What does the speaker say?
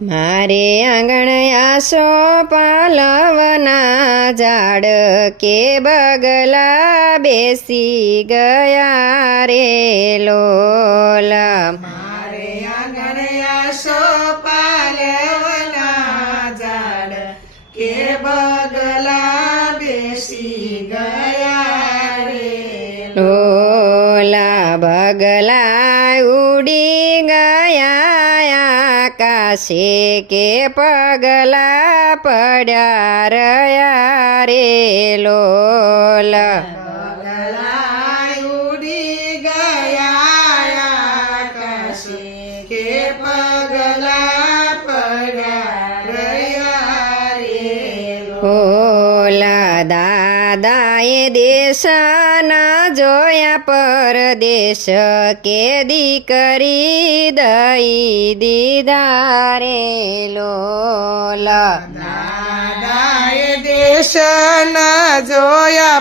મારે આંગણ આસો પાલવના ઝાડ કે બગલા બેસી ગયા રે લોલ. મારે આંગણ આસો પાલવના ઝાડ કે બગલા બેસી ગયા રે લોલા બગલા ઉડી ગયા આકાશે કે પગલા પડ્યા રહ્યા રે લોલ. બગલા ઉડી ગયા આકાશે કે પગલા પડ્યા રહ્યા રે ઓલા દાદાએ દેશના જોયા પરદેશ કે દીકરી દઈ દીધા રે લોલ. દાદાએ દેશના જોયા